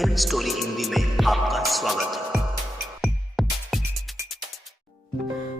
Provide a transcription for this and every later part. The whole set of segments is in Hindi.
फिल्म स्टोरी हिंदी में आपका स्वागत है।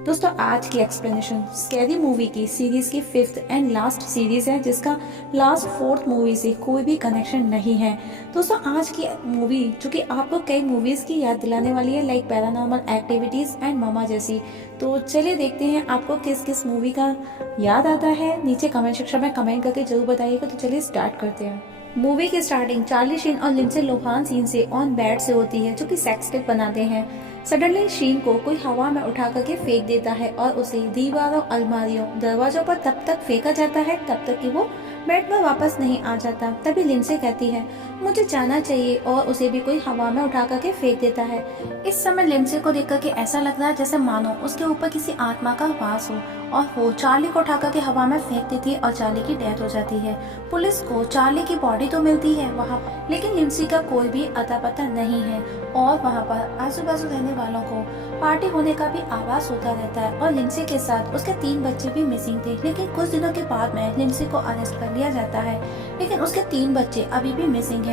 दोस्तों, आज की एक्सप्लेनेशन स्कैरी मूवी की सीरीज की 5th एंड लास्ट सीरीज है, जिसका लास्ट 4th मूवी से कोई भी कनेक्शन नहीं है। दोस्तों, आज की मूवी जो कि आपको कई मूवीज की याद दिलाने वाली है, लाइक पैरानॉर्मल एक्टिविटीज एंड मामा जैसी। तो चलिए देखते हैं आपको किस किस मूवी का याद आता है। नीचे कमेंट सेक्शन में कमेंट करके जरूर बताइएगा। तो चलिए स्टार्ट करते हैं। मूवी की स्टार्टिंग चार्ली शीन और लिंडसे लोहान सीन से ऑन बेड से होती है, जो कि सेक्स टेप बनाते हैं। सडनली शीन को कोई हवा में उठा करके फेंक देता है और उसे दीवारों, अलमारियों, दरवाजों पर तब तक फेंका जाता है तब तक कि वो बेड में वापस नहीं आ जाता। तभी लिंडसे कहती है मुझे जाना चाहिए, और उसे भी कोई हवा में उठा करके फेंक देता है। इस समय लिंडसे को देख करके ऐसा लग रहा है जैसे मानो उसके ऊपर किसी आत्मा का वास हो, और वो चार्ली को उठा करके हवा में फेंक देती है और चार्ली की डेथ हो जाती है। पुलिस को चार्ली की बॉडी तो मिलती है वहाँ, लेकिन लिंडसे का कोई भी अता पता नहीं है, और वहाँ पर आजू बाजू रहने वालों को पार्टी होने का भी आवाज होता रहता है। और लिंडसे के साथ उसके 3 बच्चे भी मिसिंग थे, लेकिन कुछ दिनों के बाद में लिंडसे को अरेस्ट कर लिया जाता है, लेकिन उसके 3 बच्चे अभी भी मिसिंग हैं।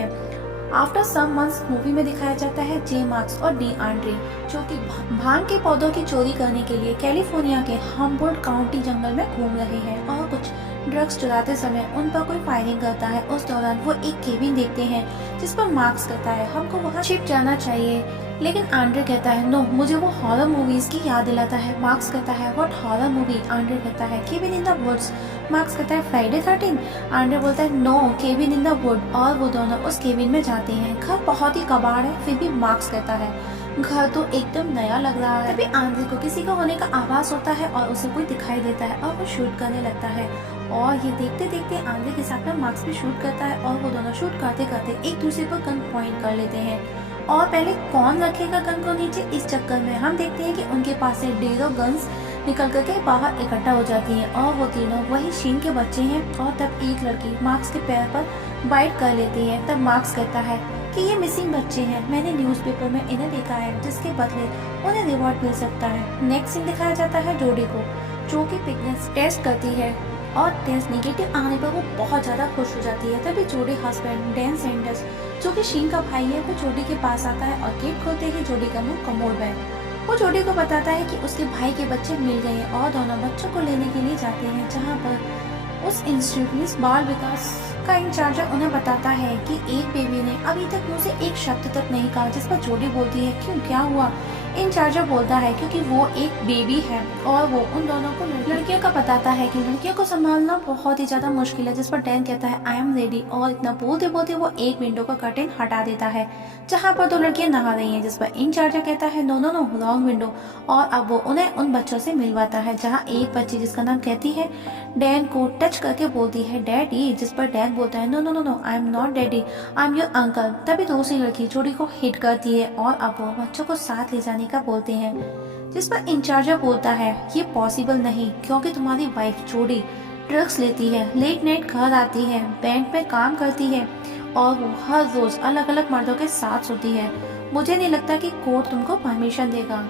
आफ्टर सम मंथ्स मूवी में दिखाया जाता है जे मार्क्स और डी आंड्रे, जो कि भांग के पौधों की चोरी करने के लिए कैलिफोर्निया के हम्बोल्ट काउंटी जंगल में घूम रहे हैं, और कुछ ड्रग्स चुराते समय उन पर कोई फायरिंग करता है। उस दौरान वो एक केबिन देखते हैं जिस पर मार्क्स कहता है हमको वहाँ छिप जाना चाहिए, लेकिन आंड्रे कहता है नो, मुझे वो हॉरर मूवीज की याद दिलाता है। मार्क्स कहता है व्हाट हॉरर मूवी? आंड्रे कहता है cabin in the woods. Marks कहता है फ्राइडे 13। आंड्रे बोलता है no, cabin in the wood, और वो दोनों उस केबिन में जाते हैं। घर बहुत ही कबाड़ है, फिर भी मार्क्स कहता है घर तो एकदम नया लग रहा है। तभी आंद्रे को किसी का होने का आवाज होता है और उसे कोई दिखाई देता है और वो शूट करने लगता है, और ये देखते देखते आंद्रे के साथ में मार्क्स भी शूट करता है, और वो दोनों शूट करते करते एक दूसरे पर गन पॉइंट कर लेते हैं। और पहले कौन रखेगा गन को नीचे, इस चक्कर में हम देखते हैं कि उनके पास से ढेरों गन्स निकल करके बाहर इकट्ठा हो जाती हैं, और वो तीनों वही शीन के बच्चे हैं। और तब एक लड़की मार्क्स के पैर पर बाइट कर लेती है। तब मार्क्स कहता है कि ये मिसिंग बच्चे हैं, मैंने न्यूज़पेपर में इन्हें देखा है, जिसके बदले उन्हें रिवॉर्ड मिल सकता है। नेक्स्ट सीन दिखाया जाता है जोडी को, जो कि फिटनेस टेस्ट करती है, और टेस्ट नेगेटिव आने पर वो बहुत ज्यादा खुश हो जाती है। तभी जोडी हस्बैंड डैन सैंडर्स, जो कि शीन का भाई है, वो जोडी के पास आता है, और गेट खोलते ही जोडी का मुंह कमोड में वो जोडी को बताता है कि उसके भाई के बच्चे मिल गए हैं, और दोनों बच्चों को लेने के लिए जाते हैं, जहाँ पर उस इंस्टीट्यूट में बाल विकास का इंचार्जर उन्हें बताता है कि एक बेबी ने अभी तक मुझे एक शब्द तक नहीं कहा, जिस पर जोडी बोलती है क्यों, क्या हुआ? इंचार्जर बोलता है क्योंकि वो एक बेबी है, और वो उन दोनों को लड़कियों का बताता है कि लड़कियों को संभालना बहुत ही ज्यादा मुश्किल है, जिस पर डैन कहता है आई एम रेडी, और इतना बोलते बोलते वो एक विंडो का कर्टेन हटा देता है जहाँ पर 2 लड़कियां नहा रही हैं, जिस पर इंचार्जर कहता है no no no, wrong window, और अब वो उन्हें उन बच्चों से मिलवाता है, जहाँ एक बच्ची जिसका नाम कहती है डैन को टच करके बोलती है डैडी, जिस पर डैन बोलता है no no no no, I am not daddy, I am your uncle. तभी दूसरी लड़की जोडी को हिट करती है, और अब वो बच्चों को साथ ले जाने का बोलते हैं, जिस पर इंचार्जर बोलता है ये पॉसिबल नहीं, क्योंकि तुम्हारी वाइफ जोडी ड्रग्स लेती है, लेट नाइट घर आती है, बैंक में काम करती है, और वो हर रोज अलग अलग मर्दों के साथ सोती है। मुझे नहीं लगता कि कोर्ट तुमको परमिशन देगा,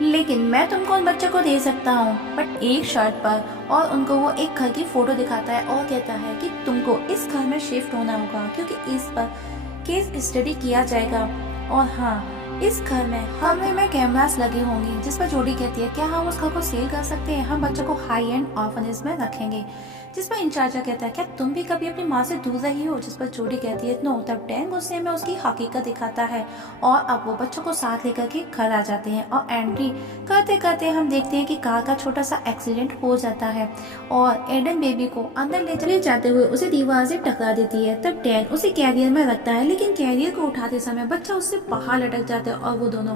लेकिन मैं तुमको उन बच्चों को दे सकता हूँ, बट एक शर्त पर। और उनको वो एक घर की फोटो दिखाता है और कहता है कि तुमको इस घर में शिफ्ट होना होगा, क्योंकि इस पर केस स्टडी किया जाएगा, और हाँ, इस घर में कमरे में कैमरास लगे होंगे। जिस पर जोडी कहती है क्या हम उस घर को सेल कर सकते हैं, हम बच्चों को हाई एंड ऑर्फनेज में रखेंगे। जिस पर इंचार्जर कहता है क्या तुम भी कभी अपनी माँ से दूर रही हो, जिस पर जोडी कहती है नो। तब डैन गुस्से में उसकी हकीकत दिखाता है, और अब वो बच्चों को साथ लेकर के घर आ जाते हैं, और एंट्री करते करते हम देखते हैं कि कार का छोटा सा एक्सीडेंट हो जाता है, और एडन बेबी को अंदर ले जाते हुए उसे दीवार से टकरा देती है। तब डैन उसे कैरियर में रखता है, लेकिन कैरियर को उठाते समय बच्चा उससे बाहर लटक जाता है, और वो दोनों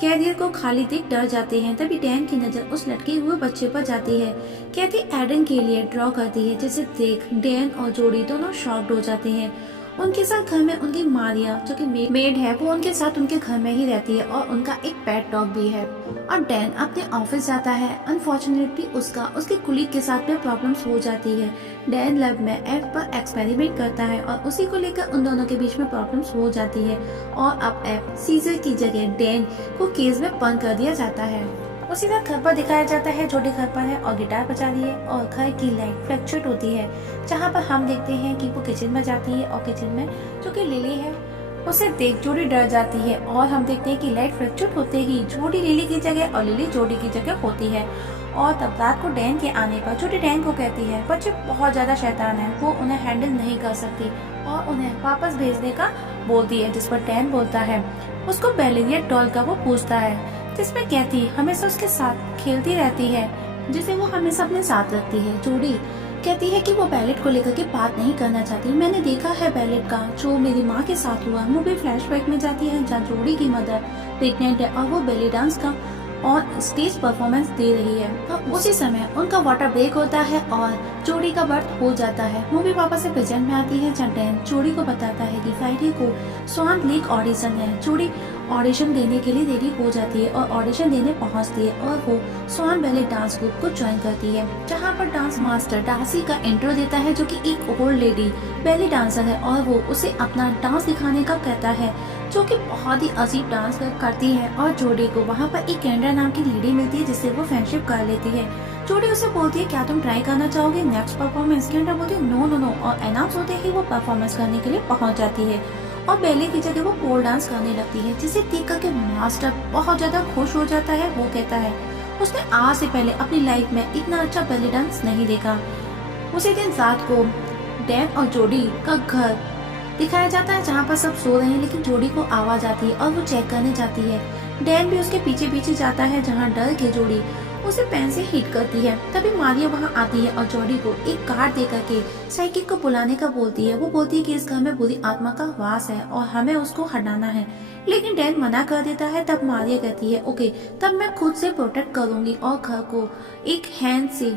कैरियर को खाली देख डर जाते हैं। तभी डैन की नजर उस लटके हुए बच्चे पर जाती है, कहती एडन के लिए ड्रॉ करती है, जिसे देख डैन और जोडी दोनों शॉक्ड हो जाते हैं। उनके साथ घर में उनकी मारिया, जो कि मेड है, वो उनके साथ उनके घर में ही रहती है, और उनका एक पेट डॉग भी है। और डैन अपने ऑफिस जाता है, अनफॉर्चुनेटली उसके कुलीग के साथ में प्रॉब्लम्स हो जाती है। डैन लैब में एफ पर एक्सपेरिमेंट करता है, और उसी को लेकर उन दोनों के बीच में प्रॉब्लम्स हो जाती है, और अब एफ सीजर की जगह डैन को केस में बंद कर दिया जाता है। उसी तरह घर पर दिखाया जाता है जोडी घर पर है और गिटार बजा रही है, और घर की लाइट फ्लक्चुएट होती है, जहाँ पर हम देखते हैं कि वो किचन में जाती है, और किचन में जो कि लिली है उसे देख जोडी डर जाती है और हम देखते हैं कि लाइट फ्लक्चुएट होते ही जोडी लिली की जगह और लिली जोडी की जगह होती है। और तब रात को डैन के आने पर जोडी डैन को कहती है बच्चे बहुत ज्यादा शैतान है, वो उन्हें हैंडल नहीं कर सकती और उन्हें वापस भेजने का बोलती है, जिस पर डैन बोलता है उसको बैलेरिया डॉल का वो पूछता है, जिसमें कहती हमेशा उसके साथ खेलती रहती है, जिसे वो हमेशा अपने साथ रखती है। जोडी कहती है कि वो बैलेट को लेकर के बात नहीं करना चाहती। मैंने देखा है बैलेट का जो मेरी माँ के साथ हुआ। मूवी फ्लैशबैक में जाती है जहाँ जोडी की मदर प्रेग्नेंट है और वो बेली डांस का और स्टेज परफॉर्मेंस दे रही है। तो उसी समय उनका वाटर ब्रेक होता है और जोडी का बर्थ हो जाता है। मूवी वापस से प्रेजेंट में आती है जहाँ डैन जोडी को बताता है कि फ्राइडे को स्वान लेक ऑडिशन है। जोडी ऑडिशन देने के लिए रेडी हो जाती है और ऑडिशन देने पहुंचती है और वो स्वान बैले डांस ग्रुप को ज्वाइन करती है, जहां पर डांस मास्टर डार्सी का इंट्रो देता है जो कि एक ओल्ड लेडी बैले डांसर है और वो उसे अपना डांस दिखाने का कहता है, जो कि बहुत ही अजीब डांस करती है। और जोडी को वहाँ पर एक कैंड्रा नाम की लेडी मिलती है जिससे वो फ्रेंडशिप कर लेती है। जोडी उसे बोलती है क्या तुम ट्राई करना चाहोगे नेक्स्ट परफॉर्मेंस? कैंड्रा बोलती है नो नो नो और अनाउंस होते ही वो परफॉर्मेंस करने के लिए पहुँच जाती है और बैले की जगह वो पोल डांस करने लगती है, जिसे देख करके मास्टर बहुत ज्यादा खुश हो जाता है। वो कहता है उसने आज से पहले अपनी लाइफ में इतना अच्छा बैले डांस नहीं देखा। उसी दिन रात को डैन और जोडी का घर दिखाया जाता है जहाँ पर सब सो रहे हैं, लेकिन जोडी को आवाज आती है और वो चेक करने जाती है। डैन भी उसके पीछे पीछे जाता है जहाँ डर के जोडी उसे पेन से हिट करती है। तभी मारिया वहाँ आती है और जोडी को एक कार्ड दे करके साइकिक को बुलाने का बोलती है। वो बोलती है कि इस घर में बुरी आत्मा का वास है और हमें उसको हटाना है, लेकिन डैन मना कर देता है। तब मारिया कहती है ओके, तब मैं खुद से प्रोटेक्ट करूंगी और घर को एक हैंड से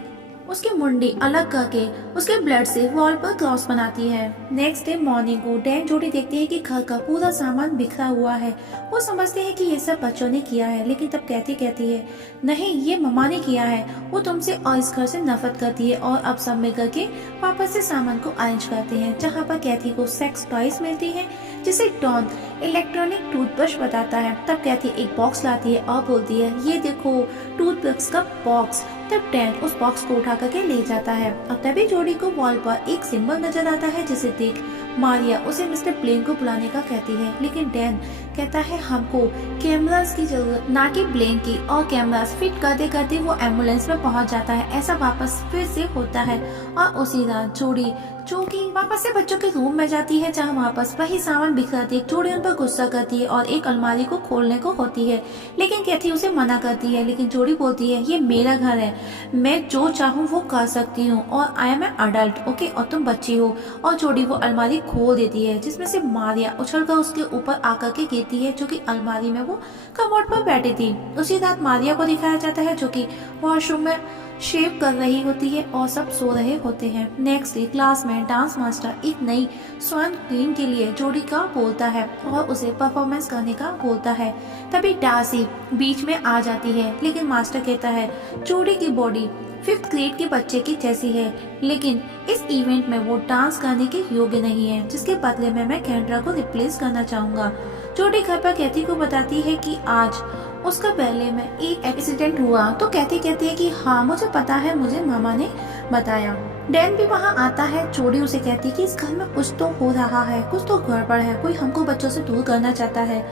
उसकी मुंडी अलग करके उसके ब्लड से वॉल पर क्रॉस बनाती है। नेक्स्ट डे मॉर्निंग को डैन जोडी देखते हैं कि घर का पूरा सामान बिखरा हुआ है। वो समझते हैं कि ये सब बच्चों ने किया है, लेकिन तब कहती है नहीं, ये मम्मा ने किया है। वो तुमसे और इस घर से नफरत करती है और अब सब मिलकर के वापस से सामान को अरेंज करते हैं, जहाँ पर कैथी को सेक्स टॉयज मिलती है जिसे डॉन इलेक्ट्रॉनिक टूथब्रश बताता है। तब कैथी एक बॉक्स लाती है और बोलती है ये देखो टूथब्रश का बॉक्स। तब डैन उस बॉक्स को उठा करके ले जाता है और तभी जोडी को वॉल पर एक सिंबल नजर आता है, जिसे देख मारिया उसे मिस्टर ब्लेन को बुलाने का कहती है, लेकिन डैन कहता है हमको कैमरास की जरूरत ना कि ब्लेन की। और कैमरास फिट करते करते वो एम्बुलेंस में पहुंच जाता है। ऐसा वापस फिर से होता है और उसी रात जोडी जो कि वापस से बच्चों के रूम में जाती है जहाँ वापस वही सामान बिखरा देख जोडी उन पर गुस्सा करती है और एक अलमारी को खोलने को होती है, लेकिन कैथी उसे मना करती है। लेकिन जोडी बोलती है ये मेरा घर है, मैं जो चाहूँ वो कर सकती हूँ और आई एम अडल्ट ओके, और तुम बच्ची हो। और जोडी वो अलमारी खोल देती है जिसमें से मारिया उछलकर उसके ऊपर आकर के गिरती है, जो कि अलमारी में वो कमोड पर बैठी थी। उसी रात मारिया को दिखाया जाता है जो कि वॉशरूम में शेव कर रही होती है और सब सो रहे होते हैं। नेक्स्ट डे क्लास में डांस मास्टर एक नई स्वान क्वीन के लिए जोडी का बोलता है और उसे परफॉर्मेंस करने का बोलता है। तभी डार्सी बीच में आ जाती है, लेकिन मास्टर कहता है जोडी की बॉडी 5th ग्रेड के बच्चे की जैसी है, लेकिन इस इवेंट में वो डांस करने के योग्य नहीं है, जिसके बदले में मैं कैंड्रा को रिप्लेस करना चाहूंगा। जोडी घर पर कैथी को बताती है कि आज उसका बैले में एक एक्सीडेंट हुआ। तो कहती है कि हाँ मुझे पता है, मुझे मामा ने बताया। डैन भी वहाँ आता है। जोडी उसे कहती है कि इस घर में कुछ तो हो रहा है, कुछ तो गड़बड़ है, कोई हमको बच्चों से दूर करना चाहता है।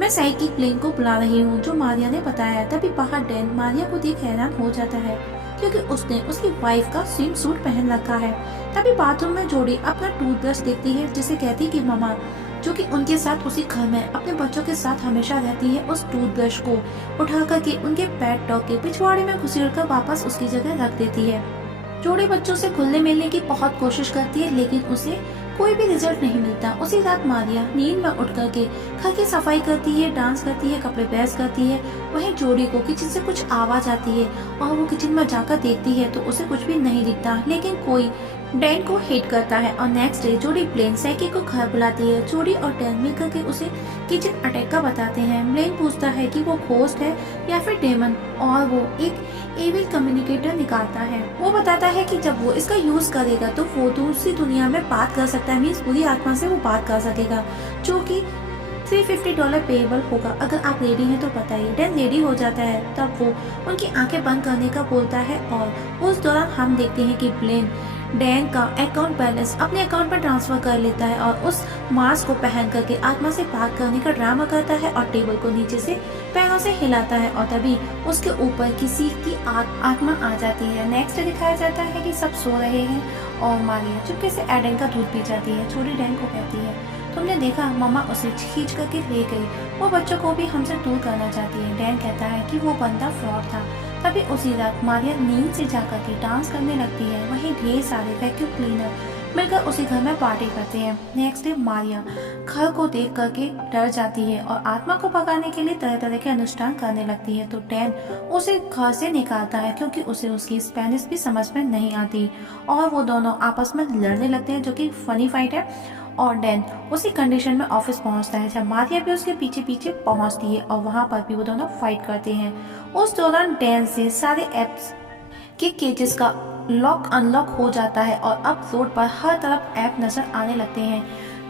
मैं साइकिक प्लेन को बुला रही हूँ जो मारिया ने बताया। तभी बाहर डैन मारिया को देख हैरान हो जाता है क्योंकि उसने उसकी वाइफ का स्विम सूट पहन रखा है। तभी बाथरूम में जोडी अपना टूथब्रश देखती है, जिसे कहती कि मामा जो कि उनके साथ उसी घर में अपने बच्चों के साथ हमेशा रहती है, उस टूथब्रश को उठा करके उनके पेट डॉग के पिछवाड़े में घुसेड़कर वापस उसकी जगह रख देती है। जोडी बच्चों से खुलने मिलने की बहुत कोशिश करती है, लेकिन उसे कोई भी रिजल्ट नहीं मिलता। उसी रात मारिया नींद में उठ करके घर की सफाई करती है, डांस करती है, कपड़े प्रेस करती है। वहीं जोडी को किचन से कुछ आवाज आती है और वो किचन में जाकर देखती है तो उसे कुछ भी नहीं दिखता, लेकिन कोई डैन को हिट करता है। और नेक्स्ट डे जोडी ब्लेन साइकी को घर बुलाती है। जोडी और डैन मिलकर के उसे किचन अटैक का बताते हैं। ब्लेन पूछता है कि वो घोस्ट है या फिर डेमन, और वो एक एविल कम्युनिकेटर निकालता है। वो बताता है कि जब वो इसका यूज करेगा तो वो दूसरी दुनिया में बात कर सकता है, मीन्स बुरी आत्मा से वो बात कर सकेगा, जो कि $350 पेएबल होगा। अगर आप रेडी हैं तो बताइए। डैन रेडी हो जाता है। तब वो उनकी आंखें बंद करने का बोलता है और उस दौरान हम देखते हैं कि ब्लेन डैन का अकाउंट बैलेंस अपने अकाउंट पर ट्रांसफर कर लेता है और उस मास्क को पहन करके आत्मा से बात करने का ड्रामा करता है और टेबल को नीचे से पैरों से हिलाता है और तभी उसके ऊपर किसी की आत्मा आ जाती है। नेक्स्ट दिखाया जाता है कि सब सो रहे हैं और मारिया चुपके से एडन का दूध पी जाती है। छोटी डैन को कहती है, तुमने देखा मम्मा उसे खींच करके ले गई, वो बच्चों को भी हमसे दूर करना चाहती है। डैन कहता है कि वो बंदा फ्रॉड था। तभी उसी रात मारिया नींद से जाकर के डांस करने लगती है। वहीं ढेर सारे वैक्यूम क्लीनर मिलकर उसी घर में पार्टी करते हैं। नेक्स्ट डे मारिया घर को देख करके डर जाती है और आत्मा को भगाने के लिए तरह तरह के अनुष्ठान करने लगती है। तो डैन उसे घर से निकालता है क्योंकि उसे उसकी स्पेनिश भी समझ में नहीं आती और वो दोनों आपस में लड़ने लगते हैं, जो कि फनी फाइट है। और डैन उसी कंडीशन में ऑफिस पहुंचता है जब मारिया भी उसके पीछे पीछे पहुंचती है और वहां पर भी वो दोनों फाइट करते हैं। उस दौरान डैन से सारे एप्स के केजेस का लॉक अनलॉक हो जाता है और अब रोड पर हर तरफ ऐप नजर आने लगते हैं।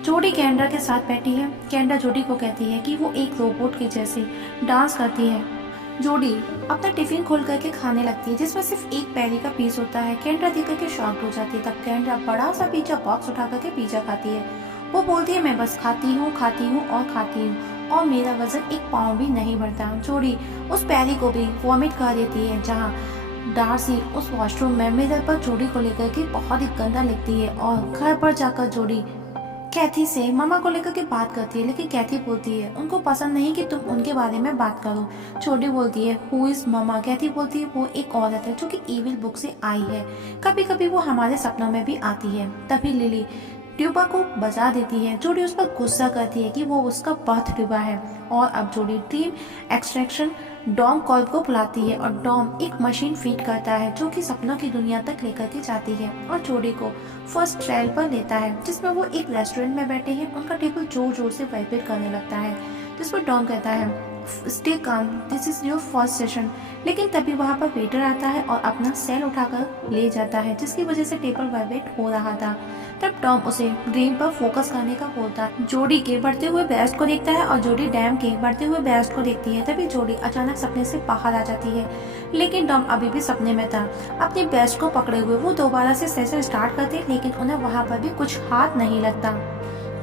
जोडी कैंड्रा के साथ बैठी है। कैंड्रा जोडी को कहती है कि वो एक रोबोट के जैसे डांस करती है। जोडी अपना टिफिन खोल करके खाने लगती है जिसमें सिर्फ एक पैरी का पीस होता है। कैंड्रा देख करके शॉक्ड हो जाती है। तब कैंड्रा बड़ा सा पिज्जा बॉक्स उठा करके पिज्जा खाती है। वो बोलती है, मैं बस खाती हूँ और खाती हूँ और मेरा वजन 1 पाउंड भी नहीं बढ़ता। जोडी उस पैरी को भी वॉमिट कर देती है। जहाँ डार्सी उस वॉशरूम में मिरर पर जोडी को लेकर के बहुत ही गंदा लिखती है और घर पर जाकर जोडी कैथी से मामा को लेकर के बात करती है, लेकिन कैथी बोलती है उनको पसंद नहीं कि तुम उनके बारे में बात करो। जोडी बोलती है, हु इज मामा? कैथी बोलती है, वो एक औरत है जो कि इविल बुक से आई है, कभी कभी वो हमारे सपनों में भी आती है। तभी लिली ट्यूबा को बजा देती है। जोडी उस पर गुस्सा करती है कि वो उसका बर्थ ट्यूबा है और अब जोडी ड्रीम एक्सट्रैक्शन डॉम कॉल्ब को बुलाती है और डॉम एक मशीन फीड करता है जो कि सपनों की दुनिया तक लेकर के जाती है और जोडी को फर्स्ट ट्रायल पर लेता है जिसमें वो एक रेस्टोरेंट में बैठे हैं। उनका टेबल जोर जोर से वाइब्रेट करने लगता है जिस पर डॉम कहता है, stay calm, this is your first session. लेकिन तभी वहाँ पर वेटर आता है और अपना सेल उठाकर ले जाता है जिसकी वजह से टेबल वाइब्रेट हो रहा था। तब टॉम उसे ड्रीम पर फोकस करने का बोलता है। जोडी के बढ़ते हुए बेस्ट को देखता है और जोडी डैम के बढ़ते हुए बेस्ट को देखती है। तभी जोडी अचानक सपने से बाहर आ जाती है, लेकिन टॉम अभी भी सपने में था। अपनी बेस्ट को पकड़े हुए वो दोबारा से सेशन स्टार्ट करते, लेकिन उन्हें वहाँ पर भी कुछ हाथ नहीं लगता।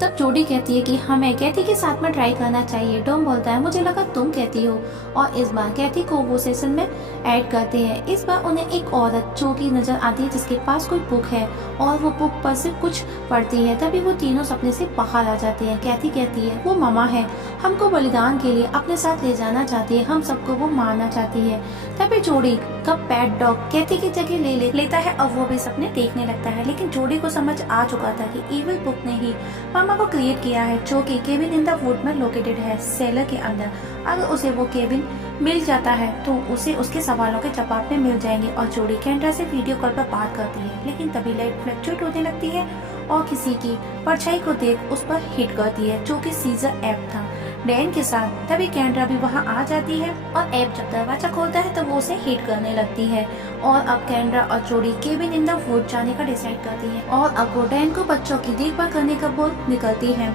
तब जोडी कहती है कि हमें कैथी के साथ में ट्राई करना चाहिए। टॉम बोलता है, मुझे लगा तुम कहती हो, और इस बार कैथी को वो सेशन में ऐड करते हैं। इस बार उन्हें एक औरत जो कि नजर आती है जिसके पास कोई बुक है और वो बुक पर से कुछ पढ़ती है। तभी वो तीनों सपने से बाहर आ जाती है। कैथी कहती है, वो मामा है, हमको बलिदान के लिए अपने साथ ले जाना चाहती है, हम सबको वो मारना चाहती है। तभी जोडी का पेट डॉग कैथी की जगह लेता है और वो भी सपने देखने लगता है। लेकिन जोडी को समझ आ चुका था कि इविल बुक ने ही मामा को क्रिएट किया है जो कि केबिन इन द वुड में लोकेटेड है, सेलर के अंदर। अगर उसे वो केबिन मिल जाता है तो उसे उसके सवालों के जवाब में मिल जाएंगे। और जोडी कैंड्रा से वीडियो कॉल पर बात करती है, लेकिन तभी लाइट फ्लक्चुएट होने लगती है और किसी की परछाई को देख उस पर हिट करती है जो कि सीजर ऐप था डैन के साथ। तभी कैंड्रा भी वहां आ जाती है और ऐप जब दरवाजा खोलता है तो वो उसे हिट करने लगती है। और अब कैंड्रा और जोडी केबिन इन द वुड जाने का डिसाइड करती है और अब वो डैन को बच्चों की देखभाल करने का बोल निकलती है।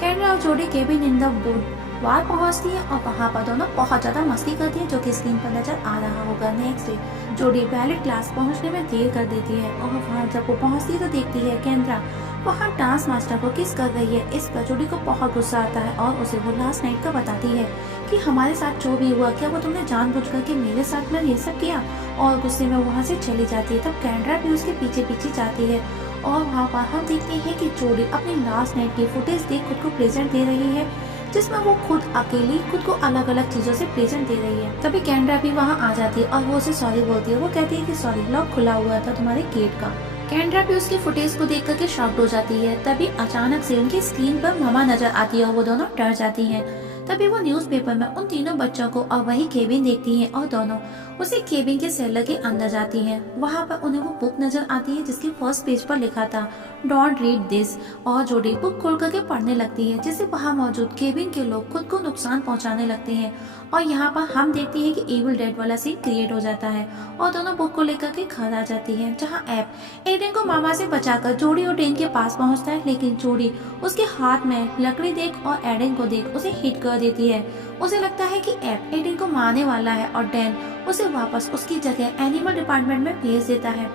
कैंड्रा और जोडी केबिन इन द वुड बाहर पहुंचती है और वहाँ पर दोनों बहुत ज्यादा मस्ती करती है जो कि स्क्रीन पर नजर आ रहा होगा। नेक्स्ट डे जोडी बैलेट क्लास पहुंचने में देर कर देती है और वहाँ जब वो पहुंचती है तो देखती है कैंड्रा वहाँ डांस मास्टर को किस कर रही है। इस पर जोडी को बहुत गुस्सा आता है और उसे वो लास्ट नाइट का बताती है कि हमारे साथ जो भी हुआ, क्या वो तुमने जानबूझकर के मेरे साथ में ये सब किया, और गुस्से में वहाँ से चली जाती है। तब कैंड्रा भी उसके पीछे पीछे जाती है और वहाँ पर हम देखते हैं कि जोडी अपनी लास्ट नाइट की फुटेज देख खुद को प्रेजेंट दे रही है जिसमें वो खुद अकेली खुद को अलग अलग चीजों से प्रेजेंट दे रही है। तभी कैंड्रा भी वहाँ आ जाती है और वो उसे सॉरी बोलती है। वो कहती है कि सॉरी, लॉक खुला हुआ था तुम्हारे गेट का। कैंड्रा भी उसकी फुटेज को देख करके शॉक्ड हो जाती है। तभी अचानक से उनकी स्क्रीन पर मामा नजर आती है और वो दोनों डर जाती हैं। तभी वो न्यूज़पेपर में उन तीनों बच्चों को और वही केबिन देखती हैं और दोनों उसी केबिन के सेलर के अंदर जाती हैं। वहाँ पर उन्हें वो बुक नजर आती है जिसके फर्स्ट पेज पर लिखा था डोंट रीड दिस, और जोडी बुक खोल करके पढ़ने लगती है जिससे वहाँ मौजूद केबिन के लोग खुद को नुकसान पहुँचाने लगते हैं। और यहाँ पर हम देखते हैं कि इविल डेड वाला सीन क्रिएट हो जाता है और दोनों बुक को लेकर के घर आ जाती है, जहाँ ऐप एडन को मामा से बचाकर जोडी और डेन के पास पहुँचता है। लेकिन जोडी उसके हाथ में लकड़ी देख और एडन को देख उसे हिट कर देती है। उसे लगता है कि ऐप एडन को मारने वाला है और डैन उसे वापस उसकी जगह एनिमल डिपार्टमेंट में भेज देता है।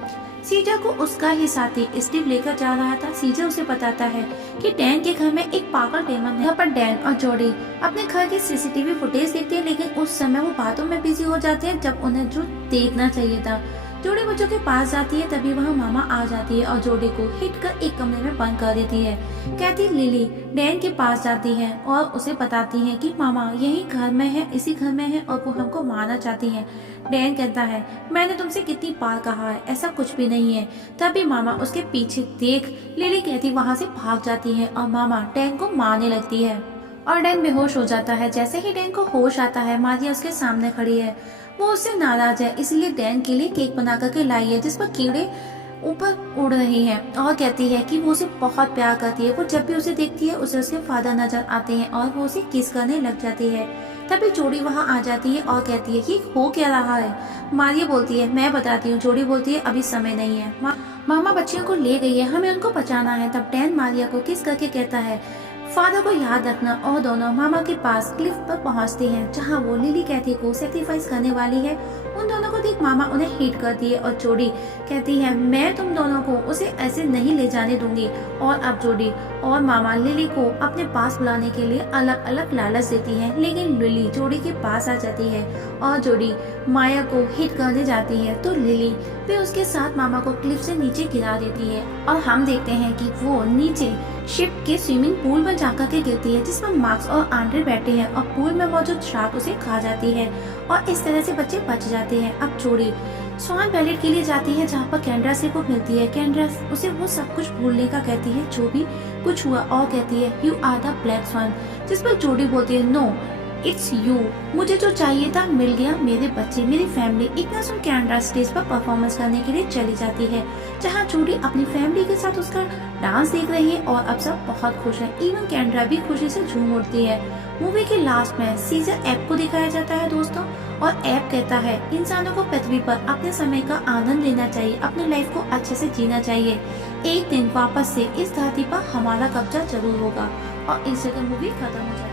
सीजा को उसका ही साथी स्टीव लेकर जा रहा था। सीजा उसे बताता है कि डैन के घर में एक पागल डेमन है। यहाँ पर डैन और जोडी अपने घर की सीसीटीवी फुटेज देखते हैं, लेकिन उस समय वो बातों में बिजी हो जाते हैं जब उन्हें जो देखना चाहिए था। जोडी बच्चों के पास जाती है, तभी वहाँ मामा आ जाती है और जोडी को हिट कर एक कमरे में बंद कर देती है। कहती लिली डैन के पास जाती है और उसे बताती है कि मामा यही घर में है, इसी घर में है और वो हमको मारना चाहती है। डैन कहता है मैंने तुमसे कितनी बार कहा है, ऐसा कुछ भी नहीं है। तभी मामा उसके पीछे देख लिली कहती वहाँ से भाग जाती है और मामा डैन को मारने लगती है और डैन बेहोश हो जाता है। जैसे ही डैन को होश आता है, मारिया उसके सामने खड़ी है। वो उससे नाराज है, इसलिए डैन के लिए केक बना करके लाई है जिस पर कीड़े ऊपर उड़ रही है और कहती है कि वो उसे बहुत प्यार करती है। वो जब भी उसे देखती है उसे उसके फादर नजर आते हैं और वो उसे किस करने लग जाती है। तभी जोडी वहाँ आ जाती है और कहती है ये हो क्या रहा है। मारिया बोलती है मैं बताती हूँ। जोडी बोलती है अभी समय नहीं है, मामा बच्चियों को ले गई है, हमें उनको बचाना है। तब डैन मारिया को किस करके कहता है फादर को याद रखना और दोनों मामा के पास क्लिफ पर पहुंचती हैं, जहां वो लिली कैथी को सेक्रीफाइस करने वाली है। उन दोनों को देख मामा उन्हें हिट करती है और जोडी कहती है मैं तुम दोनों को उसे ऐसे नहीं ले जाने दूंगी। और अब जोडी और मामा लिली को अपने पास बुलाने के लिए अलग अलग लालच देती है, लेकिन लिली जोडी के पास आ जाती है और जोडी माया को हिट करने जाती है तो लिली फिर उसके साथ मामा को क्लिफ से नीचे गिरा देती है और हम देखते हैं कि वो नीचे शिप के स्विमिंग पूल में जाकर के गिरती है, जिसमें मार्क्स और आंड्रे बैठे हैं और पूल में मौजूद शार्क उसे खा जाती है और इस तरह से बच्चे बच जाते हैं। अब जोडी स्वान पैलेट के लिए जाती है, जहाँ पर कैंड्रा से को मिलती है। कैंड्रा उसे वो सब कुछ भूलने का कहती है जो भी कुछ हुआ और कहती है you are the black swan, जिस पर जोडी बोलती है नो इट्स यू, मुझे जो चाहिए था मिल गया, मेरे बच्चे मेरी फैमिली। इतना सुन कैंड्रा स्टेज पर परफॉर्मेंस करने के लिए चली जाती है, जहाँ जोडी अपनी फैमिली के साथ उसका डांस देख रही है और अब सब बहुत खुश है। इवन कैंड्रा भी खुशी से झूम उठती है। मूवी के लास्ट में सीजर ऐप को दिखाया जाता है दोस्तों, और ऐप कहता है इंसानों को पृथ्वी पर अपने समय का आनंद लेना चाहिए, अपने लाइफ को अच्छे से जीना चाहिए। एक दिन वापस से इस धरती पर हमारा कब्जा जरूर होगा और इस जगह मूवी खत्म हो जाएगी।